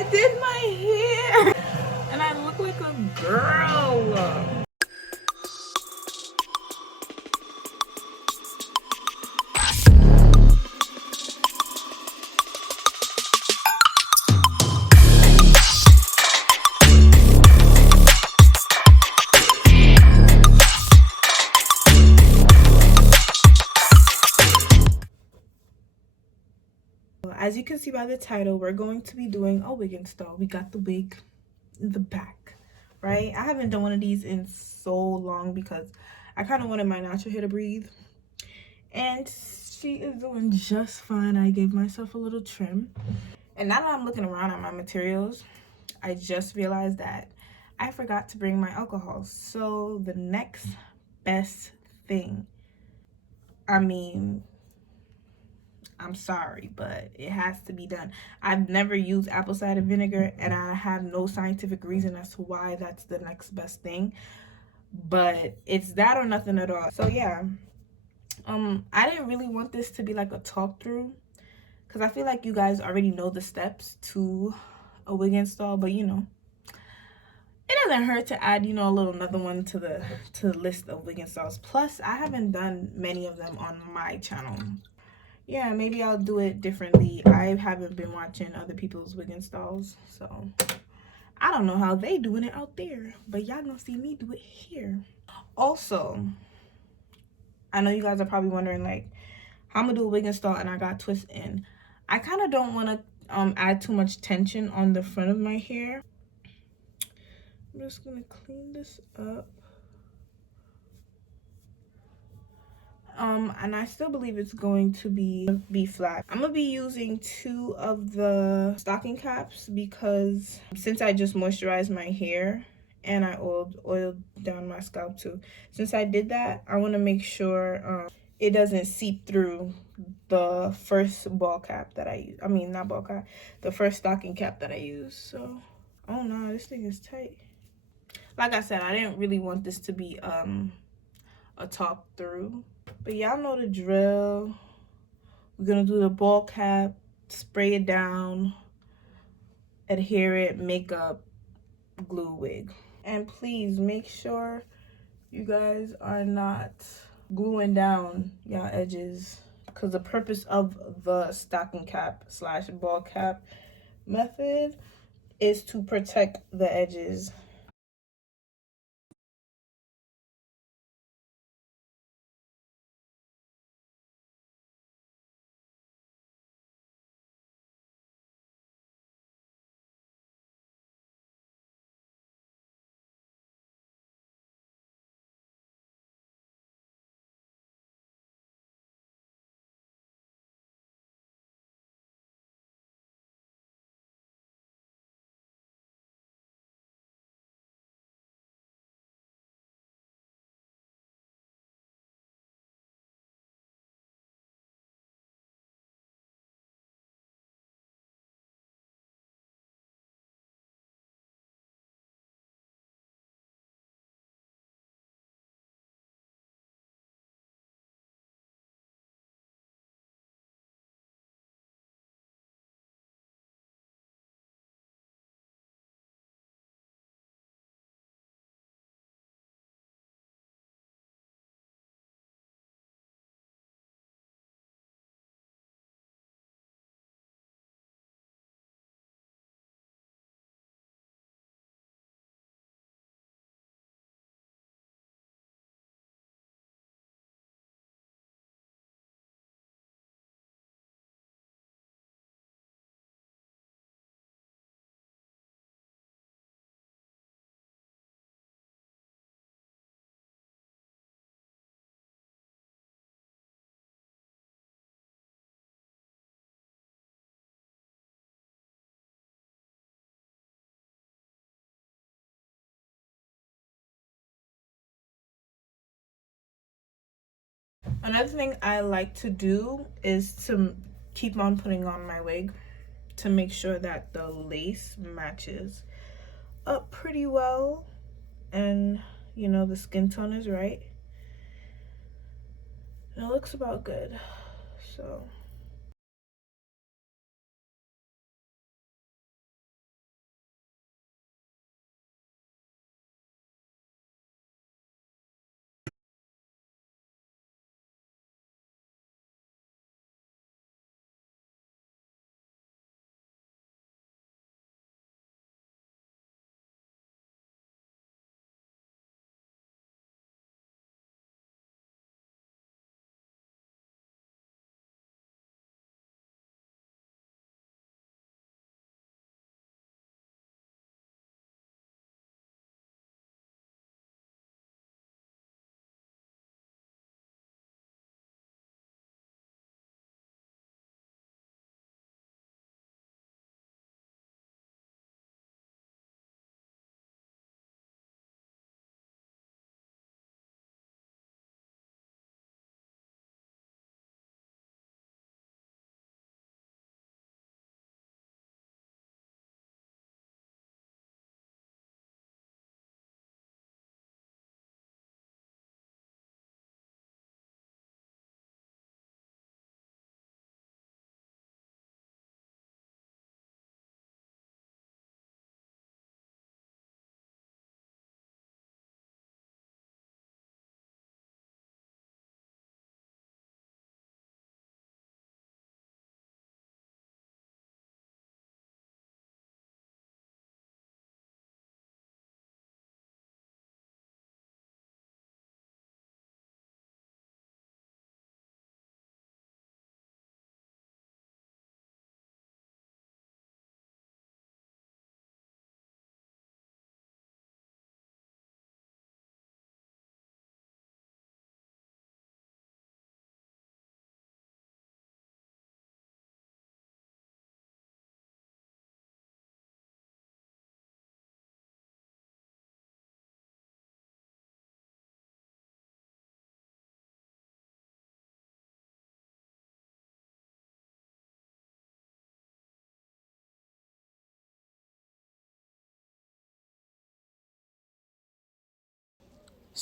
I did my hair and I look like a girl. As you can see by the title, we're going to be doing a wig install. We got the wig in the back, right? I haven't done one of these in so long because I kind of wanted my natural hair to breathe. And she is doing just fine. I gave myself a little trim. And now that I'm looking around at my materials, I just realized that I forgot to bring my alcohol. So the next best thing, I mean, I'm sorry, but it has to be done. I've never used apple cider vinegar and I have no scientific reason as to why that's the next best thing. But it's that or nothing at all. So yeah, I didn't really want this to be like a talk through because I feel like you guys already know the steps to a wig install, but you know, it doesn't hurt to add, you know, a little another one to the list of wig installs. Plus, I haven't done many of them on my channel. Yeah, maybe I'll do it differently. I haven't been watching other people's wig installs, so I don't know how they doing it out there, but y'all gonna see me do it here. Also, I know you guys are probably wondering like how I'm gonna do a wig install and I got twists in. I kind of don't want to add too much tension on the front of my hair. I'm just gonna clean this up. And I still believe it's going to be flat. I'm gonna be using 2 of the stocking caps because since I just moisturized my hair and I oiled down my scalp too, since I did that, I want to make sure it doesn't seep through the first ball cap that I use. I mean, not ball cap, the first stocking cap that I use. So, oh no, this thing is tight. Like I said, I didn't really want this to be a talk through, but y'all know the drill. We're gonna do the ball cap, spray it down, adhere it, makeup, glue wig. And please make sure you guys are not gluing down y'all edges, because the purpose of the stocking cap slash ball cap method is to protect the edges. Another thing I like to do is to keep on putting on my wig to make sure that the lace matches up pretty well and you know the skin tone is right. And it looks about good. So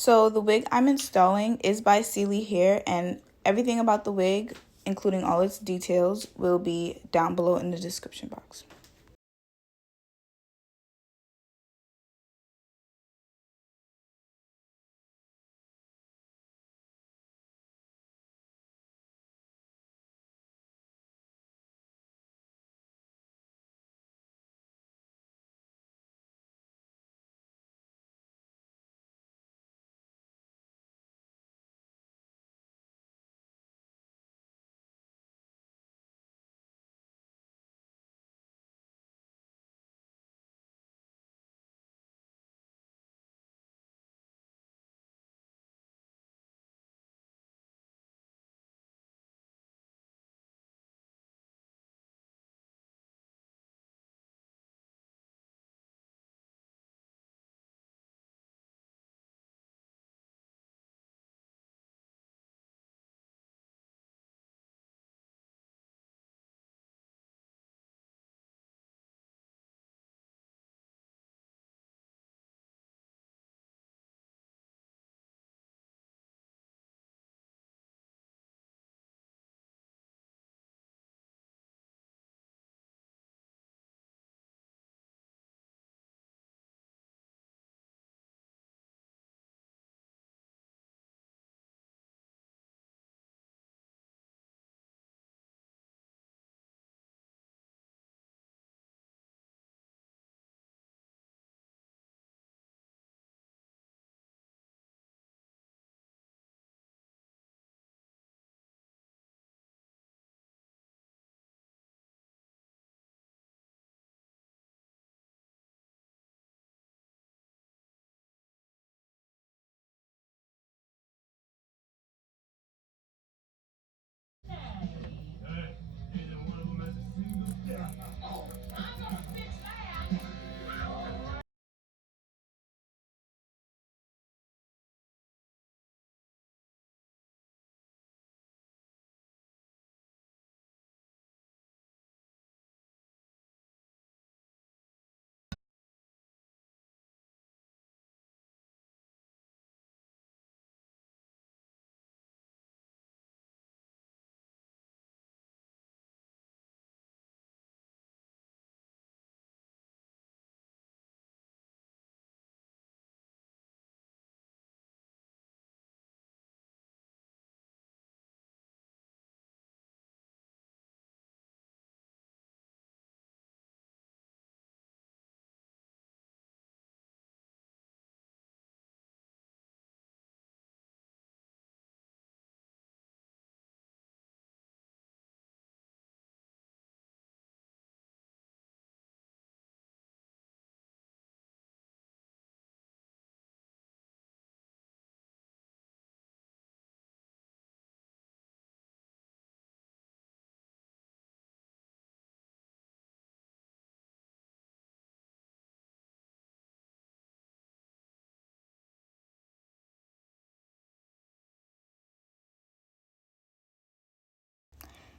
So the wig I'm installing is by Celie Hair, and everything about the wig, including all its details, will be down below in the description box.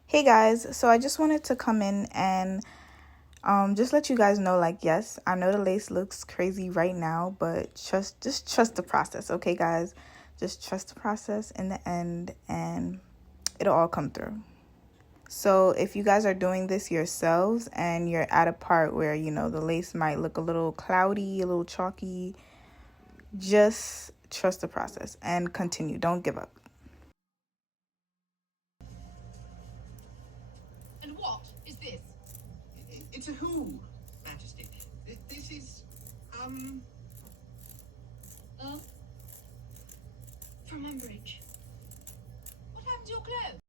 Hey guys, so I just wanted to come in and just let you guys know, like, yes, I know the lace looks crazy right now, but just trust the process, okay guys? Just trust the process in the end and it'll all come through. So if you guys are doing this yourselves and you're at a part where, you know, the lace might look a little cloudy, a little chalky, just trust the process and continue. Don't give up. And what is this? It's a who, Majesty. This is, Oh, from Umbridge. What happened to your clothes?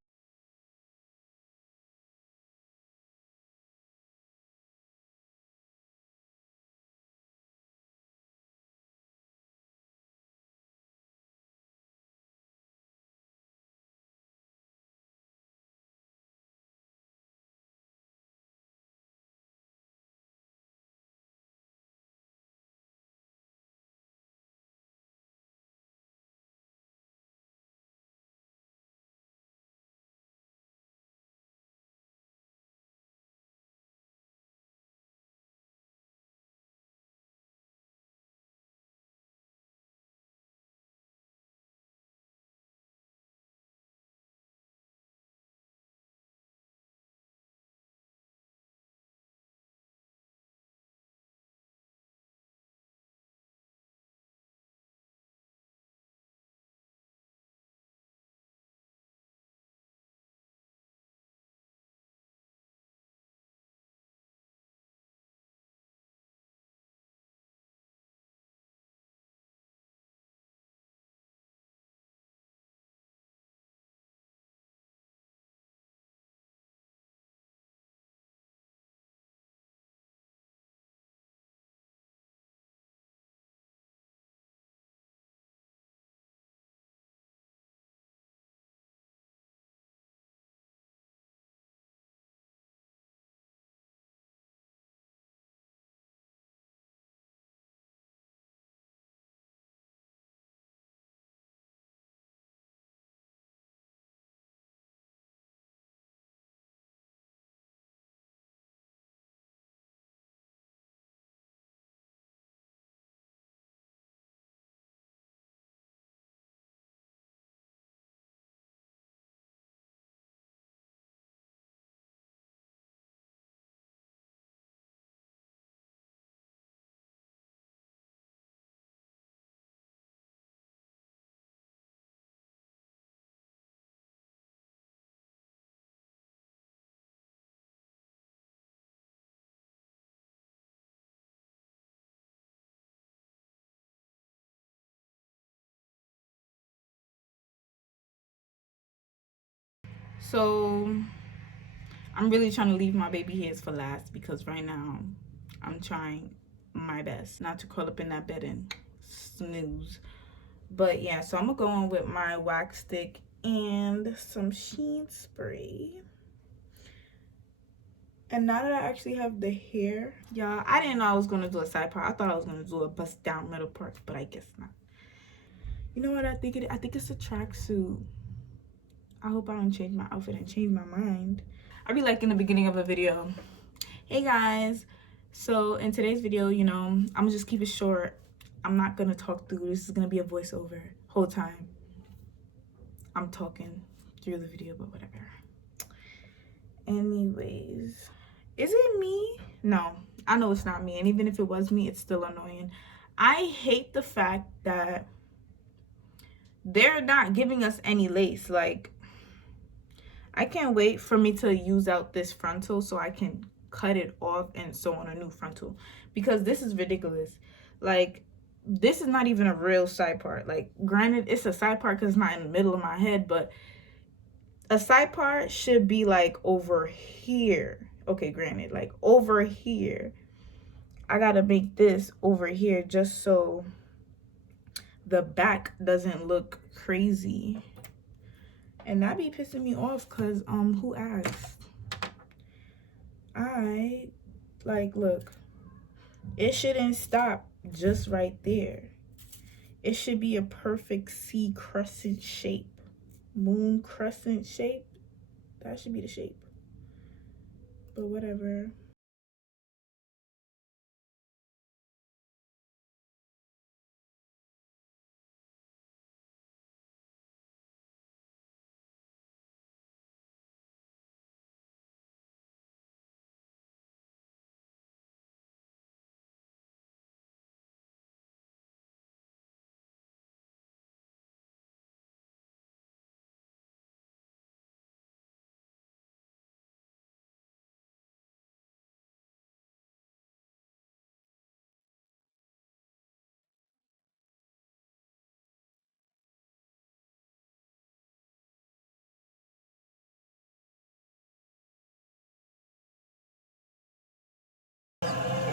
So I'm really trying to leave my baby hairs for last because right now I'm trying my best not to curl up in that bed and snooze. But yeah, so I'm gonna go on with my wax stick and some sheen spray. And now that I actually have the hair, y'all, I didn't know I was gonna do a side part. I thought I was gonna do a bust down middle part, but I guess not. You know what I think I think it's a tracksuit. I hope I don't change my outfit and change my mind. I'll be like in the beginning of a video, hey guys, so in today's video, you know, I'm gonna just keep it short. I'm not gonna talk through. This is gonna be a voiceover whole time. I'm talking through the video, but whatever. Anyways, is it me? No, I know it's not me. And even if it was me, it's still annoying. I hate the fact that they're not giving us any lace. Like, I can't wait for me to use out this frontal so I can cut it off and sew on a new frontal, because this is ridiculous. Like, this is not even a real side part. Like, granted, it's a side part because it's not in the middle of my head, but a side part should be like over here. Okay, granted, like over here. I gotta make this over here just so the back doesn't look crazy. And that be pissing me off because who asked? Look, it shouldn't stop just right there. It should be a perfect C crescent shape, moon crescent shape. That should be the shape, but whatever.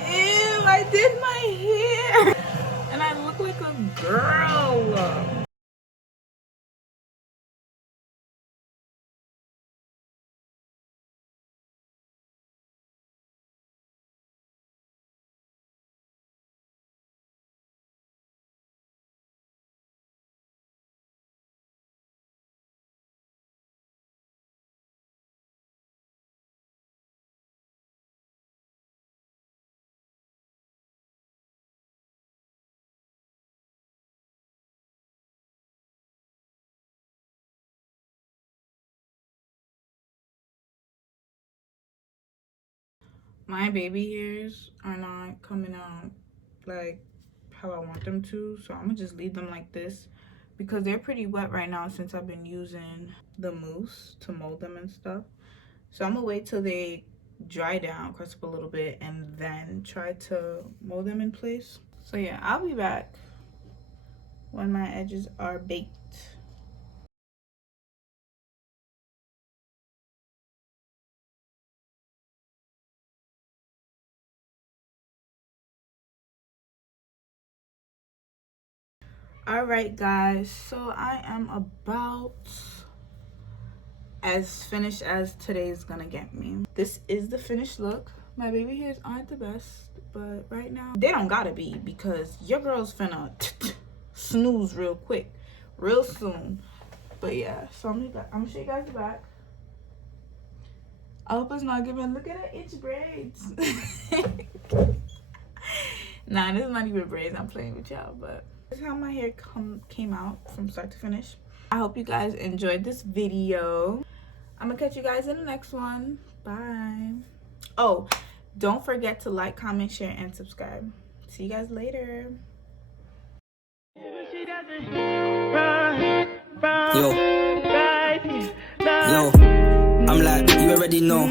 Ew, I did my hair and I look like a girl. My baby hairs are not coming out like how I want them to, so I'm gonna just leave them like this because they're pretty wet right now since I've been using the mousse to mold them and stuff. So I'm gonna wait till they dry down, crust up a little bit, and then try to mold them in place. So yeah, I'll be back when my edges are baked. All right guys, so I am about as finished as today's gonna get me. This is the finished look. My baby hairs aren't the best, but right now they don't gotta be because your girl's finna snooze real quick, real soon. But yeah, so I'm gonna show you guys the back. I hope it's not giving. Look at the itch braids. Nah, this is not even braids. I'm playing with y'all, but this is how my hair came out from start to finish. I hope you guys enjoyed this video. I'm gonna catch you guys in the next one. Bye. Oh, don't forget to like, comment, share, and subscribe. See you guys later. Yo, I'm like, you already know.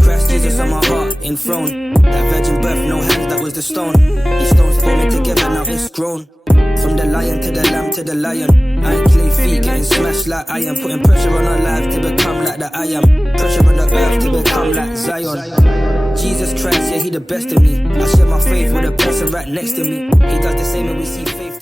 Christ Jesus on my heart, enthroned. That virgin birth, no hands, that was the stone. These stones forming together, now it's grown. From the lion to the lamb to the lion. I ain't clay feet, getting smashed like iron. Putting pressure on our lives to become like that. that I am. Pressure on the earth to become like Zion. Jesus Christ, yeah, he the best of me. I share my faith with a person right next to me. He does the same and we see faith.